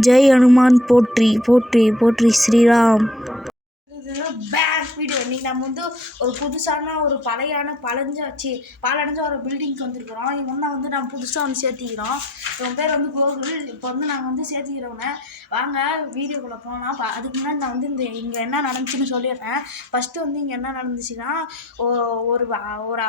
ஜெய் ஹனுமான் போற்றி போற்றி போற்றி ஸ்ரீராம். Back video. இன்றைக்கி நம்ம வந்து ஒரு புதுசான ஒரு பாலடைஞ்ச ஒரு பில்டிங்க்கு வந்துருக்குறோம். இவன் தான் வந்து நம்ம புதுசாக வந்து சேர்த்திக்கிறோம். இவன் பேர் வந்து கோகுல். இப்போ வந்து நாங்கள் வந்து சேர்த்திக்கிறவங்க வாங்க வீடியோக்குள்ளே போகலாம். அதுக்கு முன்னாடி நான் வந்து இங்கே என்ன நடந்துச்சுன்னு சொல்லிடுறேன். ஃபஸ்ட்டு வந்து இங்கே என்ன நடந்துச்சுன்னா ஒரு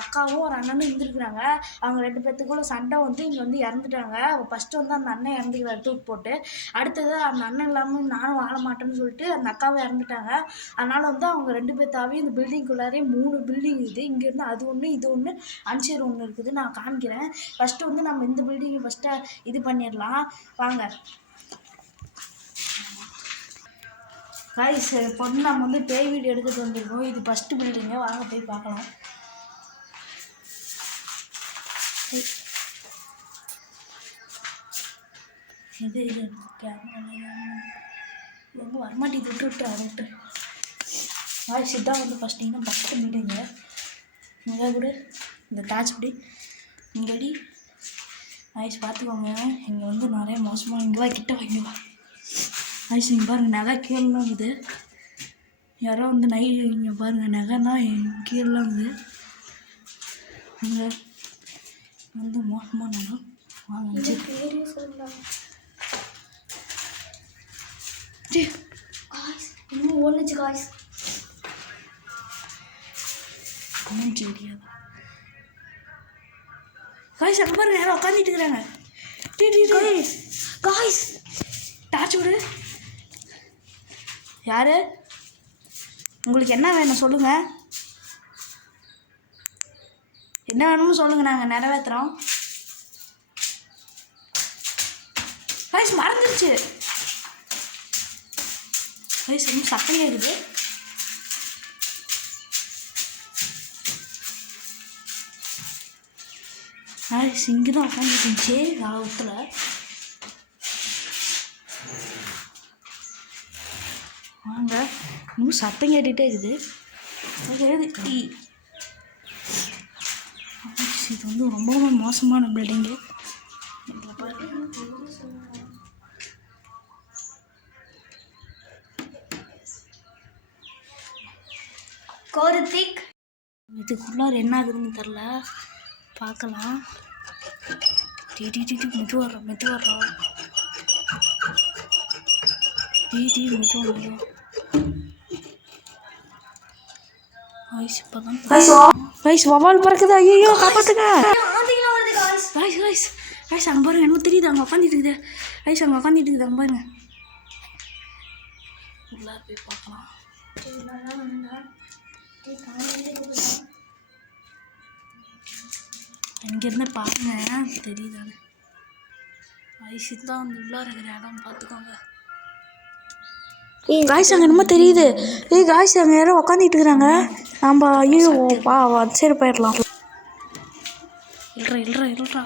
அக்காவும் ஒரு அண்ணனும் இருந்துருக்குறாங்க. அவங்க 2 பேர்த்துக்குள்ள சண்டை வந்து இங்கே வந்து இறந்துட்டாங்க. ஃபஸ்ட்டு வந்து அந்த அண்ணன் இறந்துக்கிறார் தூக்கு போட்டு. அடுத்தது அந்த அண்ணன் இல்லாமல் நானும் வாழ மாட்டேன்னு சொல்லிட்டு அந்த அக்காவை இறந்துட்டாங்க. அதனால் வந்து அவங்க 2 பேர்த்தாவே இந்த பில்டிங்குள்ளாரே 3 பில்டிங் இருக்குது. இங்கேருந்து அது ஒன்று இது ஒன்று அன்சேர் ஒன்று இருக்குது. நான் காமிக்கிறேன். ஃபஸ்ட்டு வந்து நம்ம இந்த பில்டிங்கை ஃபஸ்ட்டு இது பண்ணிடலாம் வாங்க. காய்ஸ் இப்போ வந்து நம்ம வந்து பேய் வீடியோ எடுத்துகிட்டு வந்திருக்கோம். இது ஃபஸ்ட்டு பில்டிங்கு. வாங்க போய் பார்க்கலாம். இது ரொம்ப வரமாட்டி விட்டு வாய்ஸ் இதான் வந்து ஃபஸ்ட்டு பில்டிங்கு. இங்கே கூட இந்த டாச் படி இங்கடி வாய்ஸ் பார்த்துக்கோங்க. இங்கே வந்து நிறைய மோசமாக இங்கே கிட்ட வாங்கிவா வாய்ஸ். இங்கே பாருங்கள் நகை கீழெலாம் இருக்குது. யாரோ வந்து இங்கே பாருங்கள் நகைனா கீழெலாம் இருக்குது. அங்கே வந்து மோசமாக நகம் வாங்க இன்னும் ஒன்றுச்சு காய்ஸ். காய்ஸ் அங்கே பாருங்க யாரும் உட்காந்துட்டு இருக்கிறாங்க. காய்ஸ் டார்ச் விடு. யாரு உங்களுக்கு என்ன வேணும் சொல்லுங்கள். என்ன வேணும்னு சொல்லுங்கள், நாங்கள் நிறைவேற்றுறோம். காய்ஸ் மறந்துடுச்சு. காய்ஸ் இன்னும் சக்கையாக இருக்குது. இங்கே தான் உட்காந்துருந்துச்சு காலத்தில். வாங்க இன்னும் சத்தம் கேட்டுகிட்டே இருக்குது. இது வந்து ரொம்ப மோசமான பில்டிங்கு. கோரித்திக் இதுக்குள்ளார என்ன ஆகுதுன்னு தெரில, பார்க்கலாம். மெது வர்றோம் மெது வயசு வவால் பறக்குது. ஐயோ காப்பாத்துங்க. வயசு அங்கே பாருங்க என்ன தெரியுது. அங்கே உட்காந்துட்டு இருக்குது. வயசு அங்கே உட்காந்துட்டு இருக்குது. அங்கே பாருங்க. உள்ளார போய் பார்க்கலாம். இங்கேருந்து பாருங்க தெரியுதானே. வயசு தான் அந்த உள்ளார இருக்கிற இடம் பார்த்துக்கோங்க. காய்ஸ் அங்கே என்னமோ தெரியுது. காய்ஸ் அங்கே யாரும் உட்காந்துட்டு இருக்கிறாங்க. நம்ம ஐயோ சரி போயிடலாம். இல்லைறா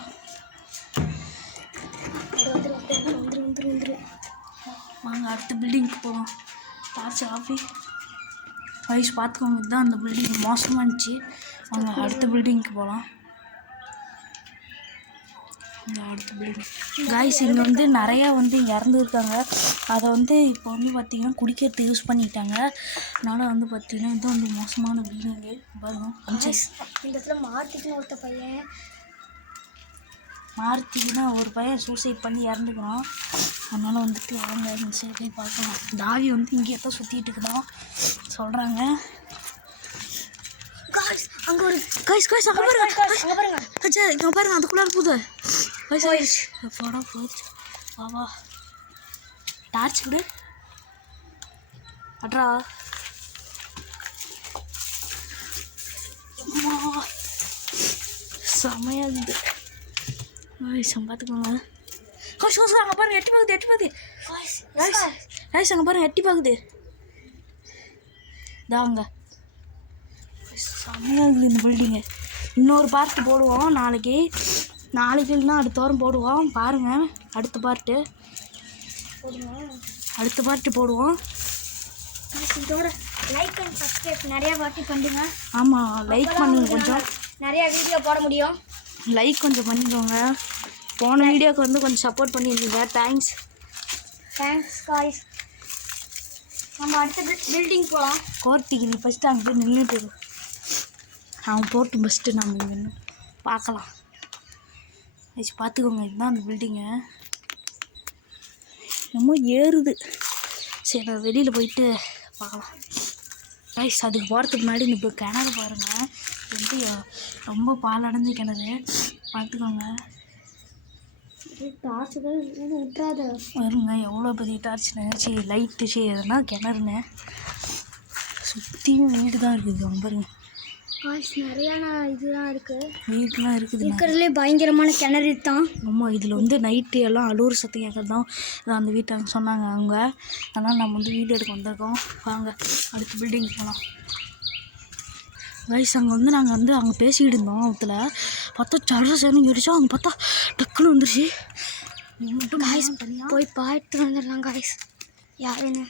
வாங்க அடுத்த பில்டிங்க்கு போகலாம். டார்ச் ஆஃபி வயசு பார்த்துக்கோங்க. இதுதான் அந்த பில்டிங் மோசமாக இருந்துச்சு. வாங்க அடுத்த பில்டிங்க்கு போகலாம். அடுத்த பில்டிங் காய்ஸ் இங்கே வந்து நிறையா வந்து இறந்துருக்காங்க. அதை வந்து இப்போ வந்து பார்த்திங்கன்னா குடிக்கிறதுக்கு யூஸ் பண்ணிட்டாங்க. அதனால் வந்து பார்த்திங்கன்னா இது வந்து மோசமான பில்டிங்கு பாருங்க. இந்த இடத்துல மார்த்திக்குன்னா ஒரு பையன் சூசைட் பண்ணி இறந்துக்கிறான். அதனால் வந்துட்டு அவங்க சரி பார்க்கலாம். தாவி வந்து இங்கே தான் சுற்றிட்டு இருக்குதான் சொல்கிறாங்க. அங்கே ஒரு காய்ஸ் அங்கே பாருங்க. இங்கே பாருங்க அதுக்குள்ளார போகுது. போடா போச்சு. வா டார்ச் விடு. அட்ரா செமையாக இருக்குது. பார்த்துக்கோங்க. அங்கே பாருங்க எட்டி பார்க்குது. அங்கே பாருங்க எட்டி பார்க்குது. தாங்க செமையாக இருக்குது இந்த பில்டிங்கு. இன்னொரு பார்ட்டு போடுவோம் நாளைக்கு இல்லைன்னா அடுத்த வாரம் போடுவோம். பாருங்கள் அடுத்த பார்ட்டு போடுவோம். இதோட லைக் அண்ட் சப்ஸ்கிரைப் நிறையா வாட்டி பண்ணுங்க. ஆமாம் லைக் பண்ணுங்க. கொஞ்சம் நிறையா வீடியோ போட முடியும். லைக் கொஞ்சம் பண்ணிக்கோங்க. போன வீடியோவுக்கு வந்து கொஞ்சம் சப்போர்ட் பண்ணியிருந்தீங்க. தேங்க்ஸ். Thanks guys. நம்ம அடுத்த பில்டிங் போகலாம். கோர்ட்டிக்கு நீ ஃபஸ்ட்டு அங்கே போய் நின்றுட்டு இரு. அவன் போட்டு ஃபஸ்ட்டு நம்ம இங்கே பார்க்கலாம். வச்சு பார்த்துக்கோங்க, இதுதான் அந்த பில்டிங்கு. ரொம்ப ஏறுது. சரி நான் வெளியில் போயிட்டு பார்க்கலாம். ரைஸ் அதுக்கு போகிறதுக்கு முன்னாடி இப்போ கிணறு பாருங்கள், எப்படி ரொம்ப பாலடைஞ்ச கிணறு. பார்த்துக்கோங்க. டார்ச்சுகள் விட்டுறாத வருங்க, எவ்வளோ பெரிய டார்ச்சுன்னு. சரி லைட்டு சரி எதுனா கிணறுன்னு சுற்றியும் வீடு தான் இருக்குது. ரொம்ப பாருங்க காய்ஸ், நிறையான இதெல்லாம் இருக்குது, வீடுலாம் இருக்குது. இருக்கிறதுலே பயங்கரமான கிணறு தான். ஆமாம், இதில் வந்து நைட்டு எல்லாம் அலூர் சத்தம் கேட்கறது தான் அந்த வீட்டாங்க சொன்னாங்க அவங்க. அதனால் நம்ம வந்து வீடியோ எடுக்க வந்திருக்கோம். வாங்க அடுத்த பில்டிங் போகலாம். வயசு அங்கே வந்து நாங்கள் வந்து அங்கே பேசிக்கிட்டு இருந்தோம். அவத்துல பார்த்தா சர சேர்ந்து அடிச்சோம். அவங்க பார்த்தா டக்குன்னு வந்துருச்சு. மட்டும் காய்ஸ் போய் பார்த்து வந்துடலாம் காய்ஸ் யாருன்னு.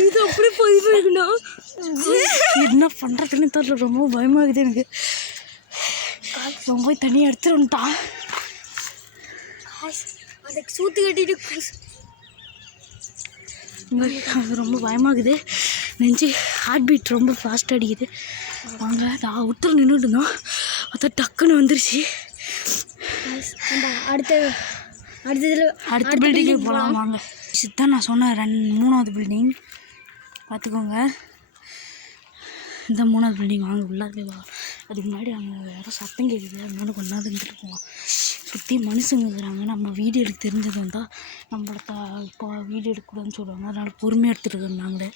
இது அப்படி போயிருக்கணும். என்ன பண்ணுறதுன்னு தெரியல, ரொம்ப பயமாகுது எனக்கு. ரொம்ப தனியாக எடுத்துட்டு வந்துட்டான். அதுக்கு சூத்து கட்டிட்டு அது ரொம்ப பயமாகுது. நெஞ்சு ஹார்ட் பீட் ரொம்ப ஃபாஸ்ட் அடிக்குது. வாங்க நான் உத்தர நின்றுட்டு இருந்தோம், பார்த்தா டக்குன்னு வந்துருச்சு. அடுத்த பில்டிங்கு போகலாம் வாங்க. இதுதான் நான் சொன்ன மூணாவது பில்டிங். பார்த்துக்கோங்க, இந்த மூணாவது பில்டிங் வாங்க உள்ளாவே வா. அதுக்கு முன்னாடி அங்கே வேறு சத்தம் கேட்குது, அதனால கொஞ்ச நேரம் இருந்துட்டு போவோம். சுற்றி மனுஷங்க இருக்கிறாங்க. நம்ம வீடியோ எடுக்க தெரிஞ்சது வந்தால் நம்மள இப்போ வீடியோ எடுக்கக்கூடாதுன்னு சொல்லுவாங்க. அதனால் பொறுமையாக எடுத்துகிட்டு இருக்கோம் நாங்களே.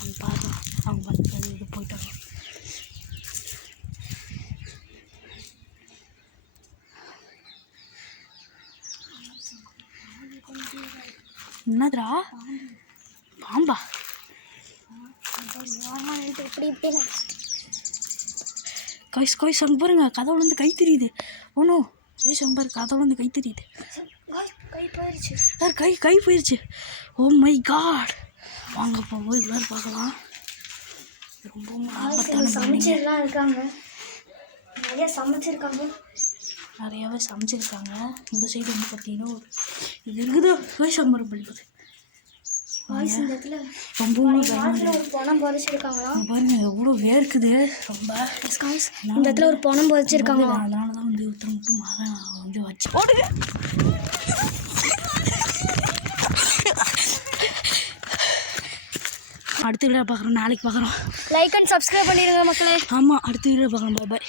அவங்க பாரு, அவங்க பார்த்து இது போயிட்டாங்க. என்னதுரா பாம்பா? கைஸ் கைஸ் அங்கே பாருங்க, கதவுல இருந்து கை தெரியுது. ஒன்றும் கைஸ் அங்கே பாரு, கதவுல இருந்து கை தெரியுது. சார் கை போயிடுச்சு. Oh my God. வாங்க போய் எல்லாரும் பார்க்கலாம். ரொம்ப சமைச்சிருக்காங்க, நிறைய சமைச்சிருக்காங்க, நிறையாவே சமைச்சிருக்காங்க. இந்த சைடு வந்து பார்த்தீங்கன்னா இது இருக்குது. கைஸ் அங்கே பாரு பள்ளிப்பது ரொம்பவும் பணம் புதைச்சிருக்காங்களா பாருங்க, எவ்வளோ வேர்க்குது ரொம்ப. இந்த இடத்துல ஒரு பணம் புதைச்சிருக்காங்க. அதனால தான் வந்து ஒருத்தர் மட்டும் மரம் வந்து வச்சு ஓடுங்க. அடுத்த வீடியோ பார்க்குறோம், நாளைக்கு பார்க்குறோம். லைக் அண்ட் சப்ஸ்கிரைப் பண்ணிடுங்க மக்களே. ஆமாம், அடுத்த வீடியோ பார்க்குறோம். பாய்.